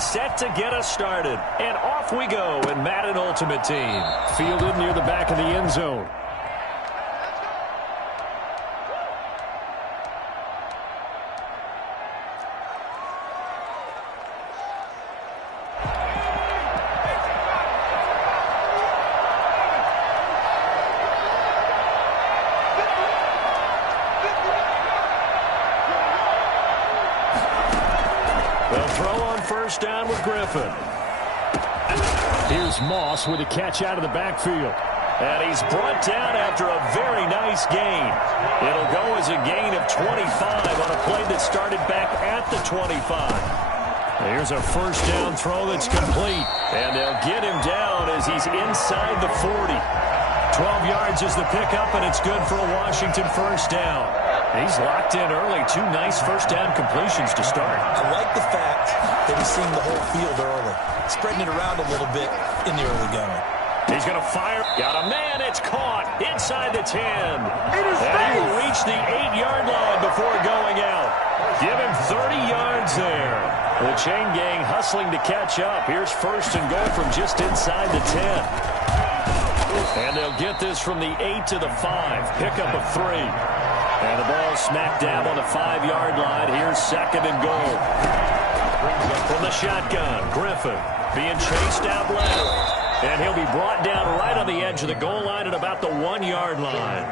He's set to get us started. And off we go in Madden Ultimate Team. Fielded near the back of the end zone. They'll throw on first down with Griffin. Here's Moss with a catch out of the backfield. And he's brought down after a very nice gain. It'll go as a gain of 25 on a play that started back at the 25. Here's a first down throw that's complete. And they'll get him down as he's inside the 40. 12 yards is the pickup, and it's good for a Washington first down. He's locked in early. 2 nice first down completions to start. I like the fact that he's seeing the whole field early, spreading it around a little bit in the early going. He's going to fire. Got a man. It's caught inside the 10. And he will reach the 8-yard line before going out. Give him 30 yards there. The chain gang hustling to catch up. Here's first and goal from just inside the 10. And they'll get this from the 8 to the 5. Pickup of 3. And the ball smacked down on the 5-yard line. Here's second and goal. From the shotgun, Griffin being chased out left. And he'll be brought down right on the edge of the goal line at about the 1-yard line.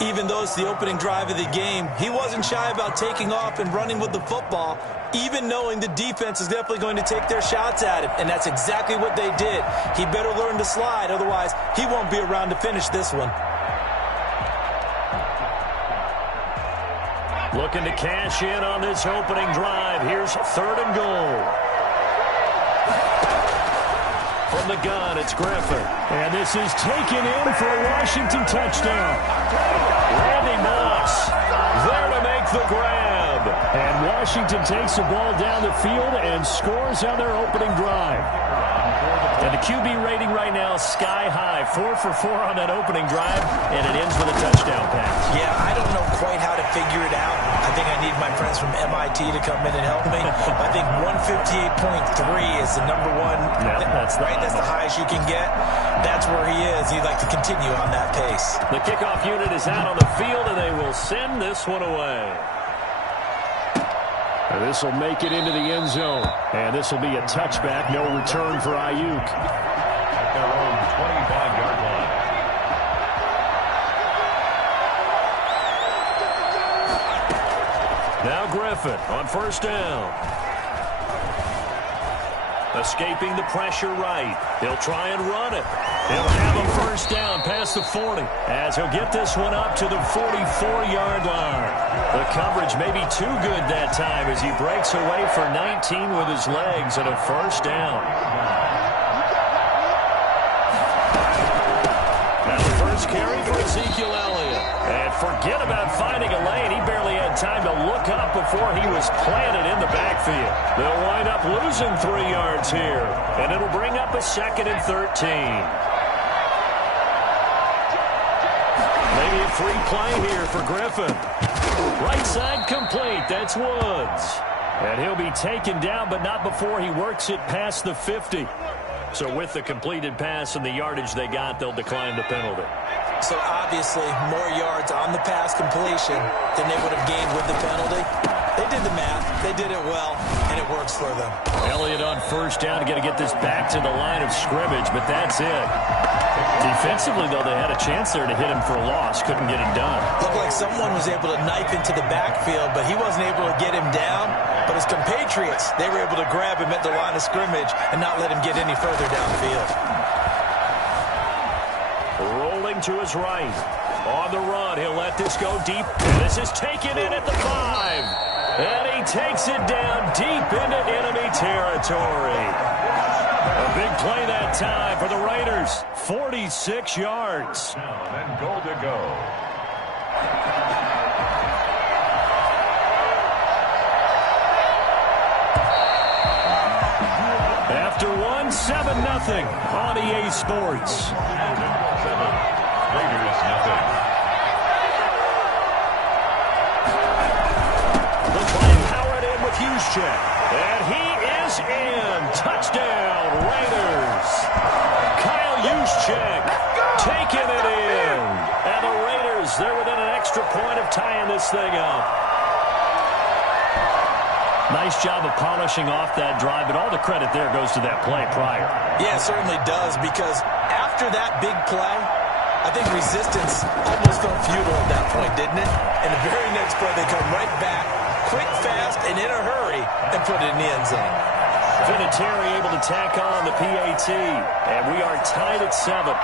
Even though it's the opening drive of the game, he wasn't shy about taking off and running with the football, even knowing the defense is definitely going to take their shots at him. And that's exactly what they did. He better learn to slide, otherwise he won't be around to finish this one. Looking to cash in on this opening drive. Here's third and goal. From the gun, it's Griffin. And this is taken in for a Washington touchdown. Randy Moss there to make the grab. And Washington takes the ball down the field and scores on their opening drive. And the QB rating right now is sky high. 4 for 4 on that opening drive, and it ends with a touchdown pass. Yeah, I don't know quite how to figure it out. I think I need my friends from MIT to come in and help me. I think 158.3 is the number one. Yeah, that's right. That's the highest you can get. That's where he is. He'd like to continue on that pace. The kickoff unit is out on the field, and they will send this one away. And this will make it into the end zone. And this will be a touchback. No return for Ayuk. At their own 25-yard line. Now Griffin on first down. Escaping the pressure right. He'll try and run it. He'll have a first down past the 40 as he'll get this one up to the 44-yard line. The coverage may be too good that time as he breaks away for 19 with his legs and a first down. Now the first carry for Ezekiel Elliott. And forget about finding a lane. He barely had time to look up before he was planted in the backfield. They'll wind up losing 3 yards here. And it'll bring up a 2nd and 13. Maybe a free play here for Griffin. Right side complete. That's Woods. And he'll be taken down, but not before he works it past the 50. So with the completed pass and the yardage they got, they'll decline the penalty. So obviously more yards on the pass completion than they would have gained with the penalty. They did the math. They did it well, and it works for them. Elliott on first down, got to get this back to the line of scrimmage, but that's it. Defensively, though, they had a chance there to hit him for a loss. Couldn't get it done. Looked like someone was able to knife into the backfield, but he wasn't able to get him down. But his compatriots, they were able to grab him at the line of scrimmage and not let him get any further downfield. Rolling to his right. On the run, he'll let this go deep. And this is taken in at the 5. And he takes it down deep into enemy territory. A big play that time for the Raiders. 46 yards. And goal to go. After 7-0 on EA Sports. Raiders nothing. They'll try and power it in with Juszczyk. And he is It's in. Touchdown, Raiders. Kyle Juszczyk taking it in. And the Raiders, they're within an extra point of tying this thing up. Nice job of polishing off that drive, but all the credit there goes to that play prior. Yeah, it certainly does, because after that big play, I think resistance almost felt futile at that point, didn't it? And the very next play, they come right back, quick, fast, and in a hurry, and put it in the end zone. Vinatieri able to tack on the PAT, and we are tied at 7.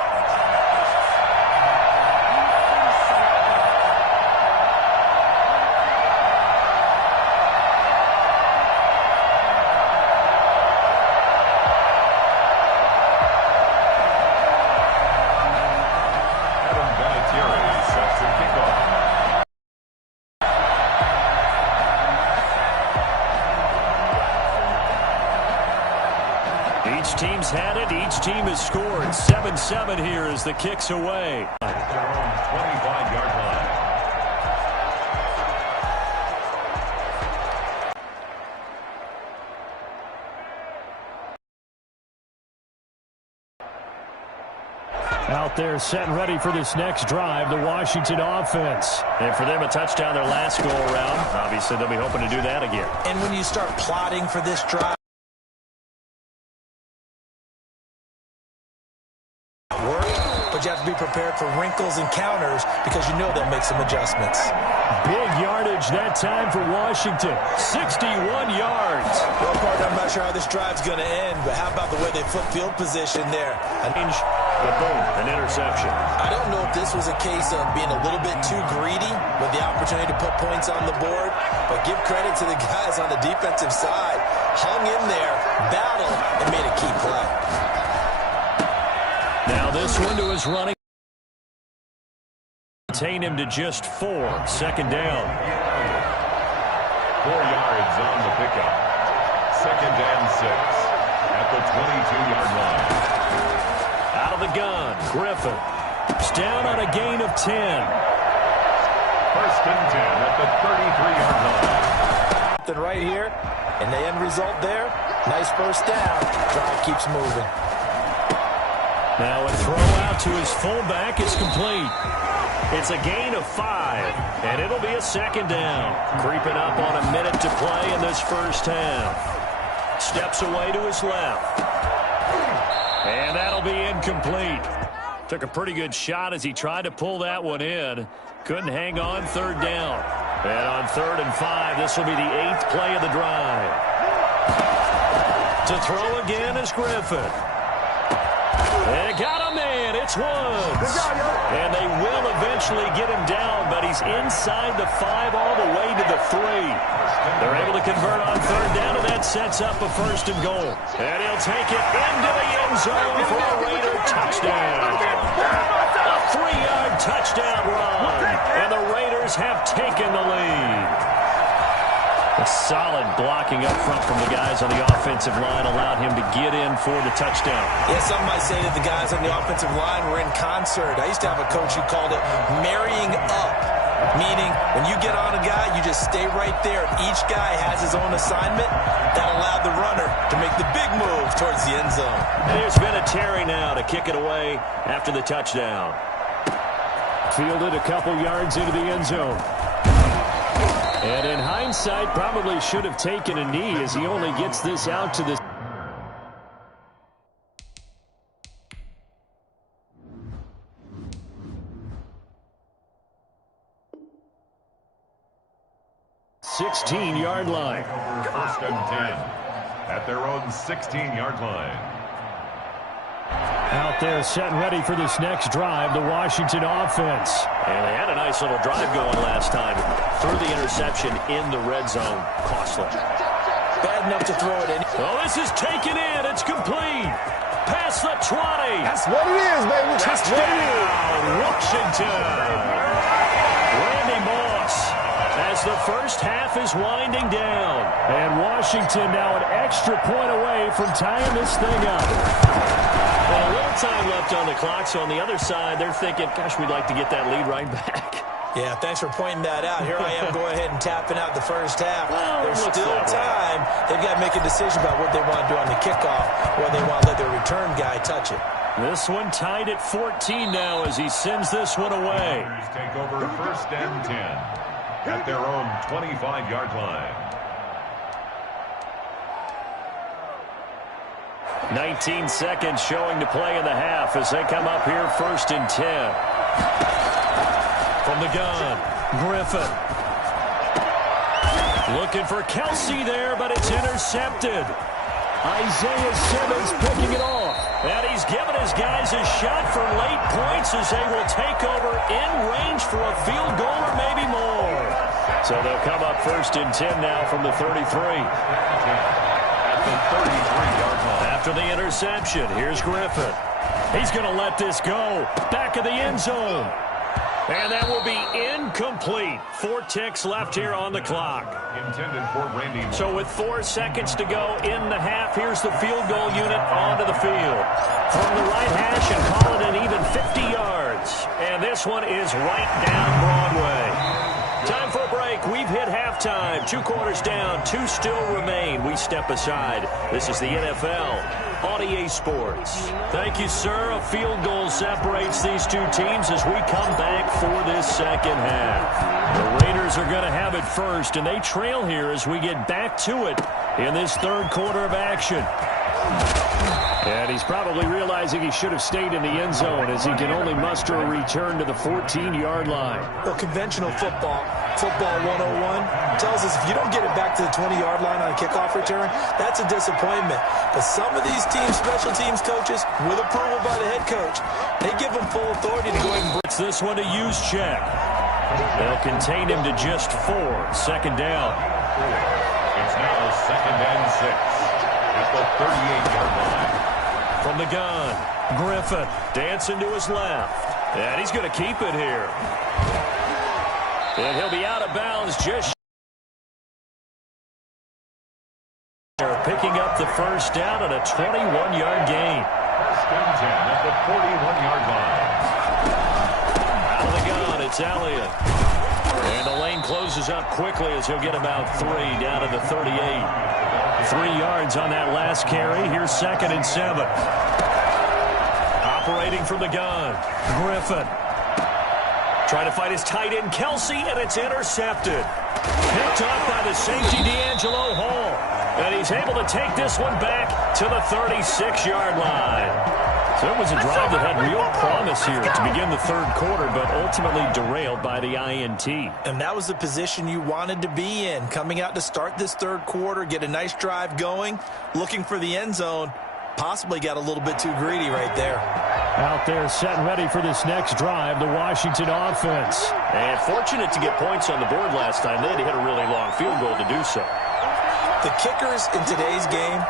Each team's had it. Each team has scored. 7-7 here as the kick's away. Their own 25-yard line. Out there set and ready for this next drive, the Washington offense. And for them, a touchdown their last go-around. Obviously, they'll be hoping to do that again. And when you start plotting for this drive, but you have to be prepared for wrinkles and counters because you know they'll make some adjustments. Big yardage that time for Washington. 61 yards. Well, partner, I'm not sure how this drive's going to end, but how about the way they flip field position there? But boom, an interception. I don't know if this was a case of being a little bit too greedy with the opportunity to put points on the board, but give credit to the guys on the defensive side. Hung in there, battled, and made a key play. Now this window is running. Contain him to just 4. Second down. 4 yards on the pickup. 2nd and 6 at the 22-yard line. Out of the gun, Griffin. It's down on a gain of 10. 1st and 10 at the 33-yard line. Something right here, and the end result there, nice first down. Drive keeps moving. Now a throw out to his fullback is complete. It's a gain of 5, and it'll be a 2nd down. Creeping up on a minute to play in this first half. Steps away to his left. And that'll be incomplete. Took a pretty good shot as he tried to pull that one in. Couldn't hang on. 3rd down. And on 3rd and 5, this will be the 8th play of the drive. To throw again is Griffin. They got a man. It's Woods. And they will eventually get him down, but he's inside the 5 all the way to the 3. They're able to convert on 3rd down, and that sets up a 1st and goal. And he'll take it into the end zone for a Raider touchdown. A 3-yard touchdown run, and the Raiders have taken the lead. A solid blocking up front from the guys on the offensive line allowed him to get in for the touchdown. Yeah, some might say that the guys on the offensive line were in concert. I used to have a coach who called it marrying up, meaning when you get on a guy, you just stay right there. Each guy has his own assignment. That allowed the runner to make the big move towards the end zone. And there's Vinatieri now to kick it away after the touchdown. Fielded a couple yards into the end zone. And in hindsight, probably should have taken a knee as he only gets this out to the 16-yard line. 1st and 10 at their own 16-yard line. Out there set and ready for this next drive, the Washington offense. And they had a nice little drive going last time. Threw the interception in the red zone. Costly. Bad enough to throw it in. Oh, this is taken in. It's complete. Past the 20. That's what it is, baby. That's what it is. Washington. Randy Moss as the first half is winding down. And Washington now an extra point away from tying this thing up. And a little time left on the clock, so on the other side, they're thinking, gosh, we'd like to get that lead right back. Yeah, thanks for pointing that out. Here I am going ahead and tapping out the first half. There's still time. They've got to make a decision about what they want to do on the kickoff, whether they want to let their return guy touch it. This one tied at 14 now as he sends this one away. Take over first and 10 at their own 25-yard line. 19 seconds showing to play in the half as they come up here first and 10. From the gun, Griffin. Looking for Kelsey there, but it's intercepted. Isaiah Simmons picking it off. And he's given his guys a shot for late points as they will take over in range for a field goal or maybe more. So they'll come up first and 10 now from the 33. At the 33-yard line. After the interception, here's Griffin. He's going to let this go. Back of the end zone. And that will be incomplete. 4 ticks left here on the clock. Intended for Randy. So with 4 seconds to go in the half, here's the field goal unit onto the field. From the right hash and call it an even 50 yards. And this one is right down Broadway. Time for a break. We've hit halftime. 2 quarters down. 2 still remain. We step aside. This is the NFL on EA Sports. Thank you, sir. A field goal separates these two teams as we come back for this second half. The Raiders are going to have it first, and they trail here as we get back to it in this third quarter of action. And he's probably realizing he should have stayed in the end zone as he can only muster a return to the 14-yard line. Well, conventional football 101, tells us if you don't get it back to the 20-yard line on a kickoff return, that's a disappointment. But some of these teams, special teams coaches, with approval by the head coach, they give them full authority to go ahead and bring. It's this one to use check. They'll contain him to just 4. Second down. It's now second and 6 at the 38-yard line. From the gun, Griffin dancing to his left. And he's going to keep it here. And he'll be out of bounds just picking up the first down at a 21-yard gain. First and 10 at the 41-yard line. Out of the gun, it's Elliott. And the lane closes up quickly as he'll get about 3 down to the 38. 3 yards on that last carry. Here's second and 7. Operating from the gun, Griffin. Trying to fight his tight end, Kelsey, and it's intercepted. Picked off by the safety, D'Angelo Hall. And he's able to take this one back to the 36-yard line. So it was a drive that had real promise here to begin the third quarter, but ultimately derailed by the INT. And that was the position you wanted to be in, coming out to start this third quarter, get a nice drive going, looking for the end zone. Possibly got a little bit too greedy right there. Out there set and ready for this next drive, the Washington offense. And fortunate to get points on the board last time. They had to hit a really long field goal to do so. The kickers in today's game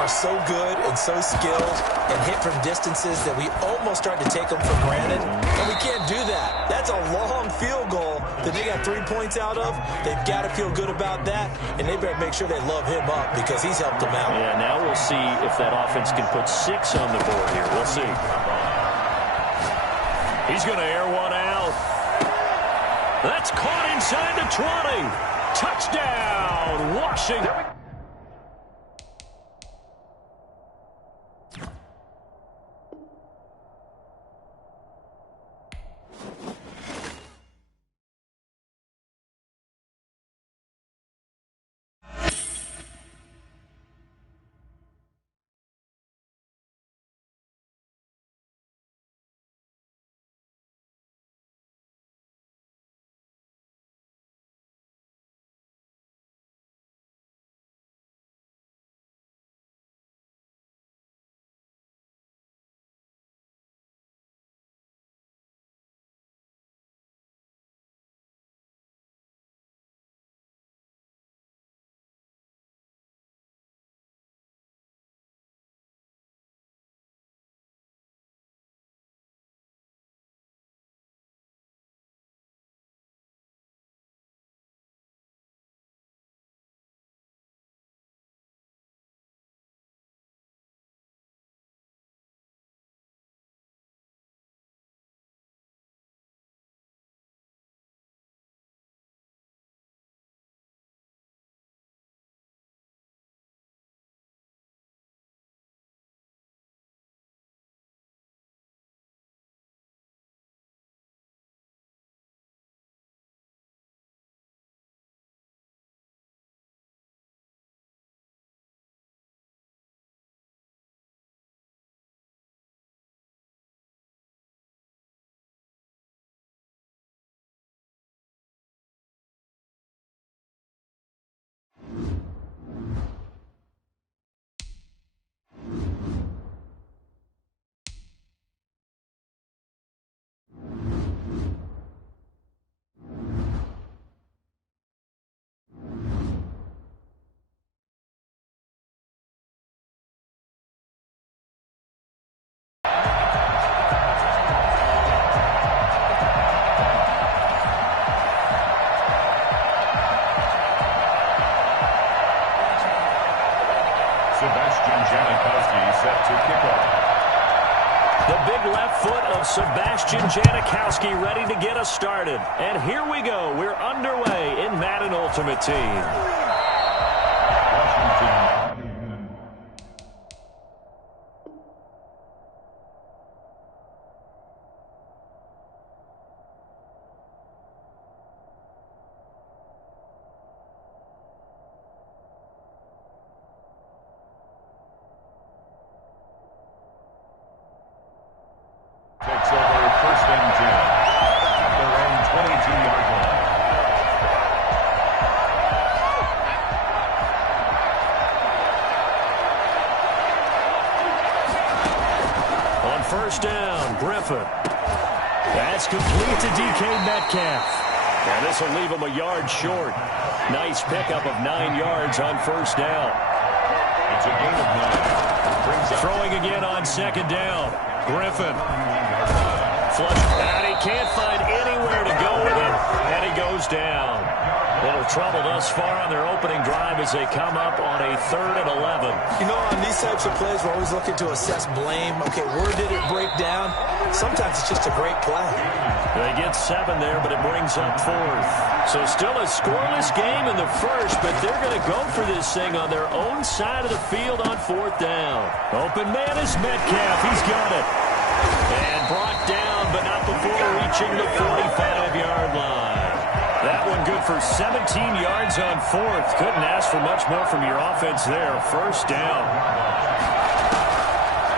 are so good and so skilled and hit from distances that we almost start to take them for granted. And we can't do that. That's a long field goal that they got 3 points out of. They've got to feel good about that, and they better make sure they love him up because he's helped them out. Yeah, now we'll see if that offense can put 6 on the board here. We'll see. He's going to air one out. That's caught inside the 20. Touchdown, Washington. left foot of Sebastian Janikowski ready to get us started. And here we go. We're underway in Madden Ultimate Team. Takes over first and 10 at their own 22-yard line. On first down, Griffin. That's complete to DK Metcalf. And this will leave him a yard short. Nice pickup of 9 yards on first down. It's a gain of 9. Throwing again on second down. Griffin. Flush. And he can't find anywhere to go with it. And he goes down. Little trouble thus far on their opening drive as they come up on a 3rd and 11. You know, on these types of plays, we're always looking to assess blame. Okay, where did it break down? Sometimes it's just a great play. They get 7 there, but it brings up 4th. So still a scoreless game in the first, but they're going to go for this thing on their own side of the field on 4th down. Open man is Metcalf. He's got it. And brought down, but not before reaching the 45-yard line. That one good for 17 yards on 4th. Couldn't ask for much more from your offense there. First down.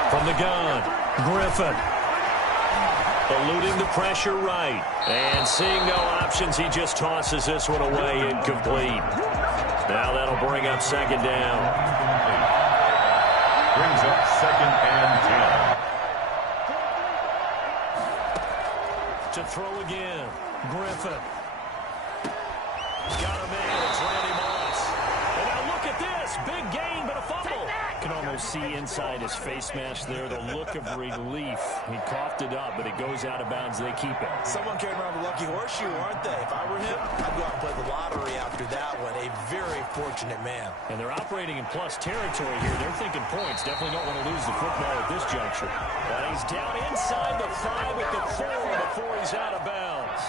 From the gun, Griffin. Eluding the pressure right. And seeing no options, he just tosses this one away incomplete. Now that'll bring up second down. Brings up second and 10. To throw again, Griffin. Got him in. It's Randy Moss. And now look at this. Big gain, but a fumble. You can almost see inside his face mask there the look of relief. He coughed it up, but it goes out of bounds. They keep it. Someone carrying around the lucky horseshoe, aren't they? If I were him, I'd go out and play the lottery after that one. A very fortunate man. And they're operating in plus territory here. They're thinking points. Definitely don't want to lose the football at this juncture. And he's down inside the 5 at the 4 before he's out of bounds.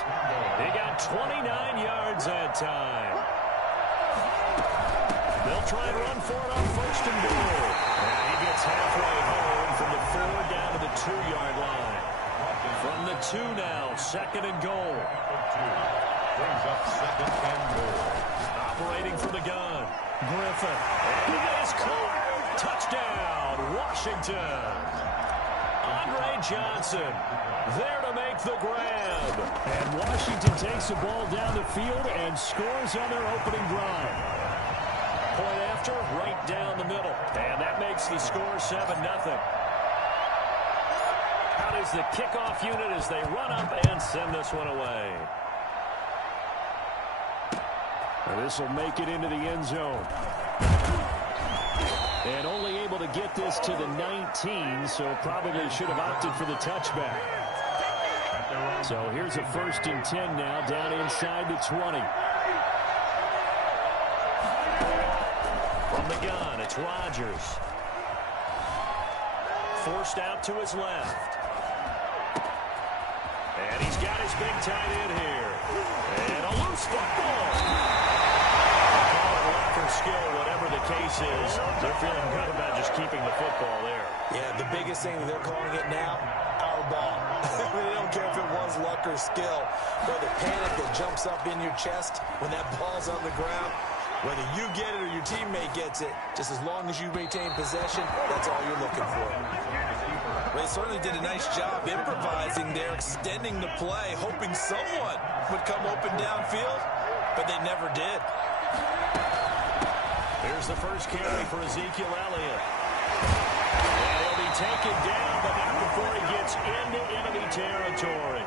He got 29 yards that time. They'll try and run for it on first and goal. And he gets halfway home from the 4 down to the 2-yard line. From the 2 now, second and goal. Brings up second and goal. Operating for the gun, Griffin. And he is caught. Touchdown, Washington. Andre Johnson there to make the grab. And Washington takes the ball down the field and scores on their opening drive. Point after, right down the middle. And that makes the score 7-0. Out is the kickoff unit as they run up and send this one away. And this will make it into the end zone. And only able to get this to the 19, so probably should have opted for the touchback. So here's a 1st and 10 now, down inside the 20. From the gun, it's Rodgers. Forced out to his left. And he's got his big tight end here. And a loose football. Skill, whatever the case is, they're feeling good about just keeping the football there. Yeah, the biggest thing they're calling it now, our ball. They don't care if it was luck or skill. Or the panic that jumps up in your chest when that ball's on the ground. Whether you get it or your teammate gets it, just as long as you retain possession, that's all you're looking for. Well, they certainly did a nice job improvising there, extending the play, hoping someone would come open downfield, but they never did. Here's the first carry for Ezekiel Elliott. And he'll be taken down, but not before he gets into enemy territory.